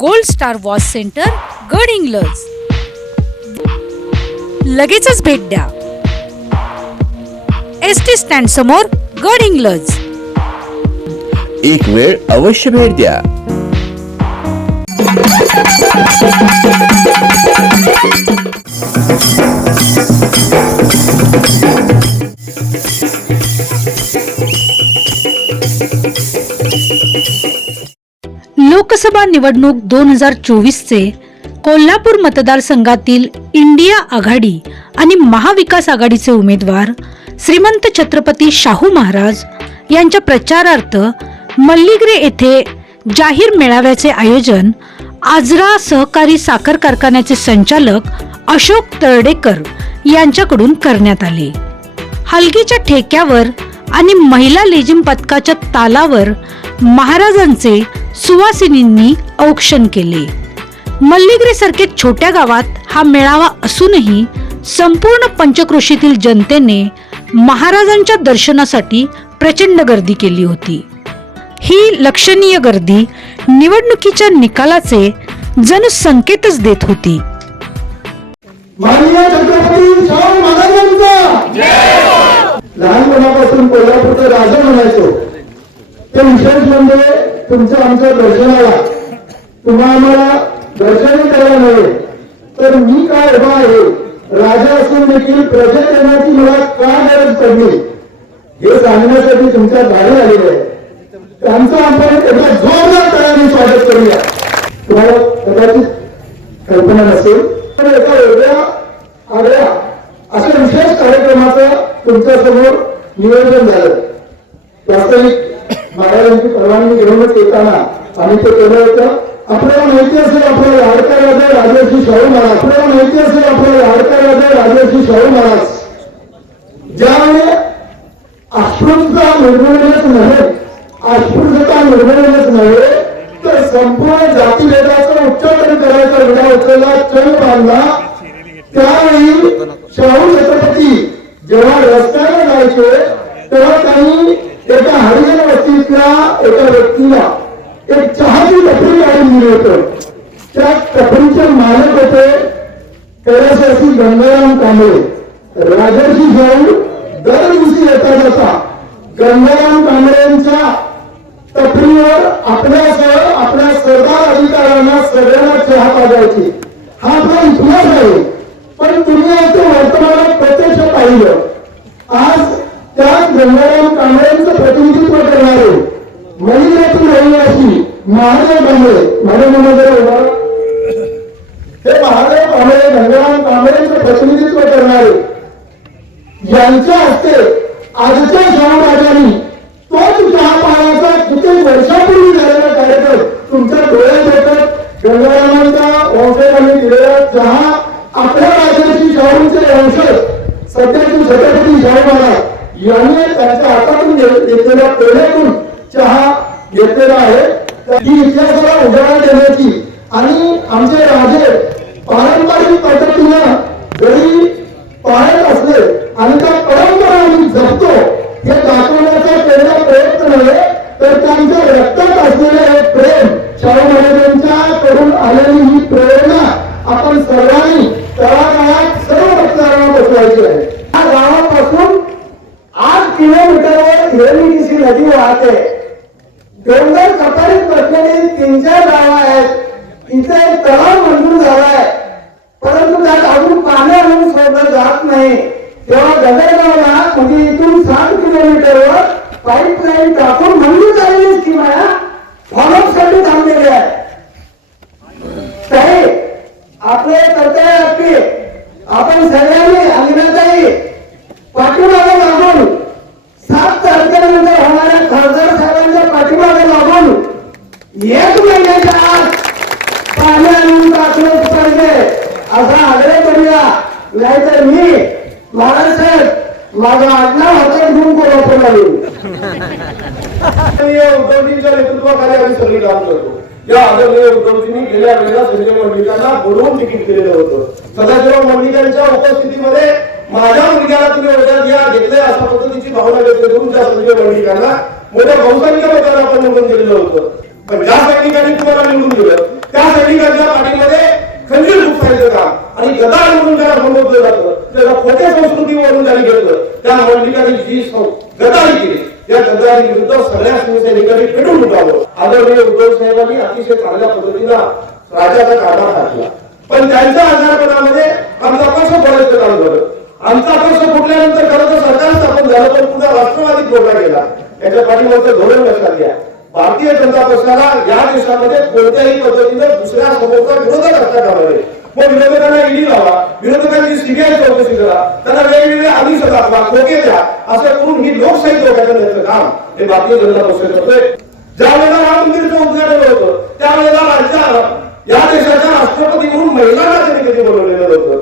Gold star watch centre गड इंग्लज. लगेचच भेट द्या. एस टी स्टँड समोर गड इंग्लज. एक वेळ अवश्य भेट द्या. लोकसभा निवडणूक दोन हजार चोवीसचे कोल्हापूर मतदारसंघातील इंडिया आघाडी आणि महाविकास आघाडीचे उमेदवार श्रीमंत छत्रपती शाहू महाराज यांच्या प्रचारार्थ मल्लिग्रे येथे जाहीर मेळाव्याचे आयोजन आजरा सहकारी साखर कारखान्याचे संचालक अशोक तळडेकर यांच्याकडून करण्यात आले. हलगीच्या ठेक्यावर आणि महिला लेझिम पथकाच्या तालावर महाराजांचे सुवासिनींनी औक्षण केले. मल्लिग्रे सारखे छोट्या गावात हा मेळावा असूनही संपूर्ण पंचक्रोशीतील जनतेने महाराजांच्या दर्शनासाठी प्रचंड गर्दी केली होती. ही लक्षणीय गर्दी निवडणुकीच्या निकालाचे जणू संकेतच देत होती. लहानपणापासून कोल्हापूरचा राजा म्हणायचो. ते विशेष म्हणजे तुमच्या आमच्या दर्शनाला तुम्हा आम्हाला दर्शन करायला मिळेल तर मी काय उभा आहे राजा असून देखील प्रजा करण्याची मला का गरज पडली? हे सांगण्यासाठी तुमच्या दारी आलेलं आहे. त्यांचं आपण एकदा जोरदार तळाने स्वागत करूया. तुम्हाला कदाचित कल्पना नसेल तर एका वेगळ्या आगळ्या अशा विशेष कार्यक्रमाचं तुमच्यासमोर नियोजन झालं. वास्तविक महाराजांची परवानगी घेऊनच येताना आम्ही ते केलं होतं. आपल्याला माहिती असेल आपल्याला लाडका राजा राजर्षी शाहू महाराज. आपल्याला माहिती असेल आपल्याला लाडका राजा राजर्षी शाहू महाराज. ज्यावेळी अस्पृश्यता निर्मूलनच नव्हे अस्पृश्यता निर्मूलनच नव्हे तर संपूर्ण जातीभेदाचं उच्चाटन करायचा विडा उचलला चल बांधला. त्यावेळी शाहू छत्रपती जेव्हा रस्त्यावर जायचे तेव्हा त्यांनी एका हरिजन वस्तीतल्या एका व्यक्तीला एक चहाची टपरी काढून दिली होत. त्या टपरीचे मालक होते कैलासवासी गंगाराम कांबळे. राजर्षी शाहू दर दिवशी येता जाता गंगाराम कांबळेंच्या टपरीवर आपल्यासह आपल्या सरदार अधिकाऱ्यांना सगळ्यांना चहा पाजायची. हा आपला इतिहास आहे. महाराष्ट्रातील रहिवासी महादेव कांबळे महादेव म्हणजे हे महादेव कांबळे भगवान कांबळेंचं प्रतिनिधित्व करणारे. यांच्या हस्ते आजच्या शाहूराजांनी तोच चहा किती वर्षापूर्वी झालेला कार्यक्रम तुमच्या डोळ्यात येतात गंगारामांच्या वंशजांनी दिलेला चहा आपल्या राजाची शाहूंचे वंशज सध्याचे छत्रपती शाहू महाराज यांनी त्यांच्या हातातून घेतलेल्या पेढ्यातून चहा घेतलेला आहे. तर इतिहासाला उजाळा देण्याची आणि आमचे राजे पारंपरिक पद्धतीनं जरी पाळत असले गगनगावला म्हणजे इथून सात किलोमीटरवर पाईपलाईन टाकून म्हणजे चालली स्कीम आहे फॉलोअपसाठी थांबलेली आहे. काही आपले कर्तव्य असते आपण सगळ्यांनी अंगणाचाही पाठीमागे लागून सात तारखेनंतर होणाऱ्या खासदार साहेबांच्या पाठीमागे लागून एक महिन्याच्या आत पाणी आणून टाकलंच पाहिजे असा आग्रह करूया. नाहीतर मी महाराष्ट्रात माझा आडनाव हातात घेऊन कोल्हापूरला येऊ आदरणीय उद्धवजींच्या नेतृत्वाखाली आम्ही सगळी काम करतो. या आदरणीय उद्धवजींनी गेल्या वेळेला संजय मंडिकांना बोलवून तिकीट दिलेलं होतं. सदाशिव मंडिकांच्या उपस्थितीमध्ये माझ्या मुलग्याला तुम्ही वोटात या घेतलंय अशा पद्धतीची भावना व्यक्त करून त्या संजय मंडिकांना मोठ्या बहुसंख्य मतांना आपण निवडून दिलेलं होतं. पण ज्या सैनिकांनी तुम्हाला निवडून दिलं त्या सैनिकांच्या पाठीमध्ये खंजीर गुप्तायचं काम आणि गदा म्हणून ज्याला संबोधलं जातं. त्याला खोट्या संस्कृतीवरून ज्यांनी घेतलं. त्या मंडिकांनी जी गदारी केली. त्या गदारी विरुद्ध सगळ्या शिवसैनिकांनी पेटून उठावं. आदरणीय उद्धव साहेबांनी अतिशय चांगल्या पद्धतीला राजाचा कारभार टाकला पण त्यांच्या आजारपणामध्ये आमचा पक्ष बरेच काम झालं आमचा पक्ष फुटल्यानंतर खरं तर सरकार स्थापन झालं पण पुन्हा राष्ट्रवादी फोडला गेला. त्याच्या पाठीमागचं धोरण लक्षात घ्या. भारतीय जनता पक्षाला या देशामध्ये कोणत्याही पद्धतीनं दुसऱ्या समोरचा विरोधक असता कामा नये मग विरोधकांना ईडी लावा विरोधकांची सीबीआय चौकशी करा त्यांना वेगवेगळे आदेश दाखवा खोके द्या असं करून ही लोकशाही धोक्यात आणण्याचं काम हे भारतीय जनता पक्ष करतोय. ज्या वेळेला राम मंदिरचं उद्घाटन होतं त्यावेळेला राज्या या देशाच्या राष्ट्रपती म्हणून महिलांना त्यांनी कधी बनवलेलं होतं.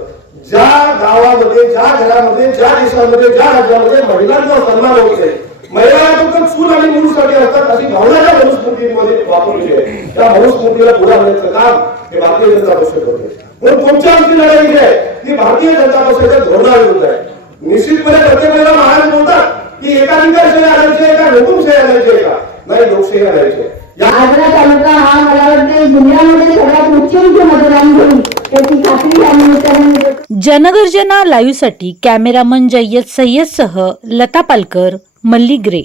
ज्या गावामध्ये ज्या घरामध्ये ज्या देशामध्ये ज्या राज्यामध्ये महिलांचा सन्मान होत आहे महिला फक्त चूल आणि मुलसाठी असतात अशी भावना त्या मनुस्मृतीमध्ये वापरली आहे. त्या मनुस्मृतीला पुढे आणण्याचं काम हे भारतीय जनता पक्ष करते पण तुमच्या आमची लढाई जी आहे. ती भारतीय जनता पक्षाच्या धोरणाविरुद्ध आहे निश्चितपणे प्रत्येक वेळेला महाराज बोलतात की एकाधिकारशाही आणायची आहे का हुकुमशाही आणायची आहे का नाही लोकशाही आणायची. आहे या आजरा तालुका हा मला वाटते जिल्ह्यामध्ये सगळ्यात उच्च मतदान होईल. त्याची खात्री या निमित्ताने मी देतो. जनगर्जना लाईव्हसाठी कॅमेरामन जय्यद सय्यदसह लता पालकर मल्ली ग्रे.